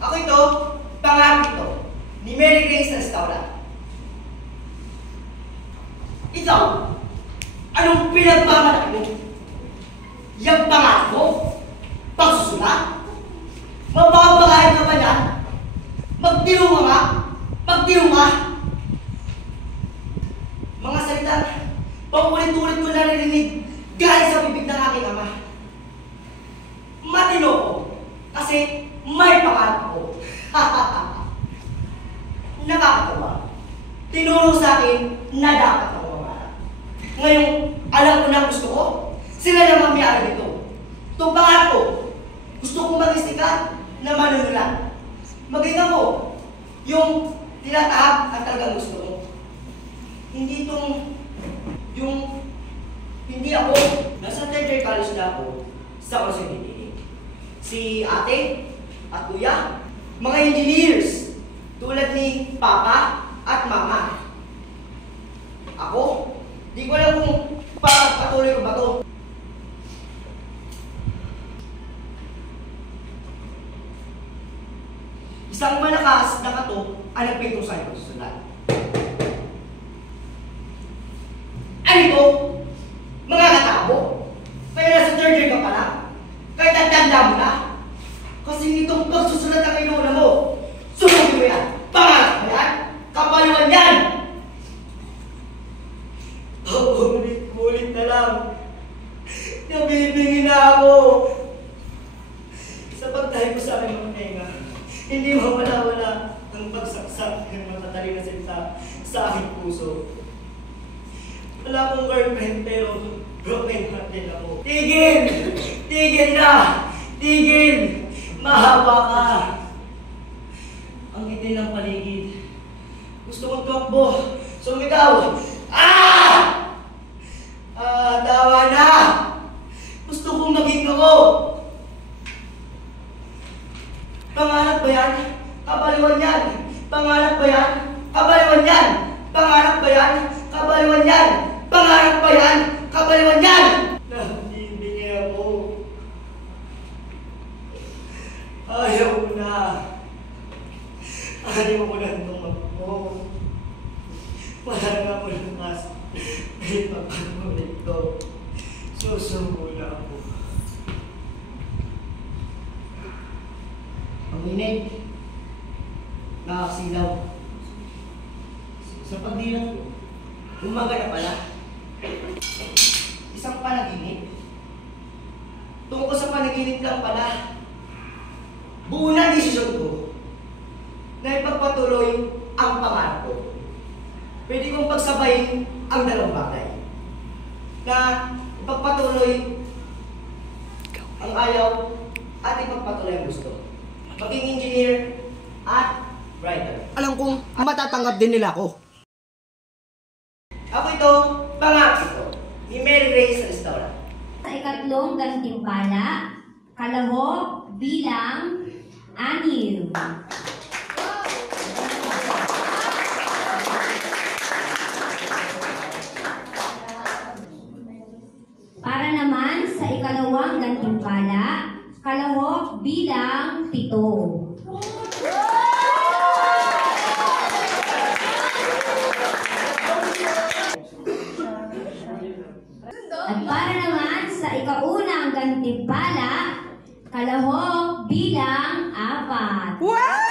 Ako ito, pangarap ito, ni Mary Grace Restaurant. Ikaw, anong pinagmamalaki mo? Yang pangarap mo? Pagsusulat? Mababakain ka ba yan? Magtiro nga? Magtiro nga? Mga salita, paulit-ulit ko naririnig galing sa bibig ng aking ama. Matino ko, kasi may pangarap ko. Nakakatawa. Tinuro sa akin na dapat ako mangarap. Ngayon, alam ko na gusto ko, sila namang may-ari nito. Itong pangarap ko, gusto kong mag-istikat na manunulat. Maging ako, yung tinatahak at talagang gusto mo. Hindi itong, hindi ako, nasa third college na ako sa Conservative. Si ate at kuya, mga engineers, tulad ni Papa at Mama. Ako, di ko alam kung patuloy ko ba ito. Isang malakas na kato ang nagpintong sa iyo susunod. Ano ito? Mga katabo? Kaya nasa third year ka pala? Kahit ang tanda mo na? Kasi itong pagsusulat ang inuuna mo. Sunugin mo yan! Pangarap mo yan! Kapaluan yan! Ulit na lang. Nabibingi na ako. Sa pagtahi ko sa aking mga tenga, hindi mawala-wala ang pagsaksak ng matatalino na salita sa aking puso. Wala akong girlfriend pero broken hearted ako. Tigil! Tigil na! Tigil! Mahawa ka! Ang itin ng paligid. Gusto kong tumakbo. Sumigaw! Ah! Tawa na! Gusto kong maging ako! Pangarap ba yan? Kabaliwan yan! Pangarap ba yan? Kabaliwan yan! Pangarap ba yan? Kabaliwan yan! Pangarap ba yan? Kabaliwan yan! Nabibingi ako. Ayaw ko na. Ayaw ko na tumakbo. Wala nga mo lumas. Kahit mapagmulit ko. Susubo na ako. Ang init. Nakasilaw. Sa pagdilang ko, umaga na pala. Isang panaginip. Tungkol sa panaginip lang pala, buo na desisyon ko na ipagpatuloy ang pangarap ko. Pwede kong pagsabayin ang dalawang bagay. Na ipagpatuloy ang ayaw at ipagpatuloy ang gusto. Maging engineer at writer. Alam kong matatanggap din nila ako. Ako ito, pangarap ito, ni Mary Grace Restaurant. Sa ikatlong gantimpala, kalahok bilang 6. Para naman sa ikalawang gantimpala, kalahok bilang 7. At para naman sa ikaunang gantimpala, kalahok bilang 4. Wow!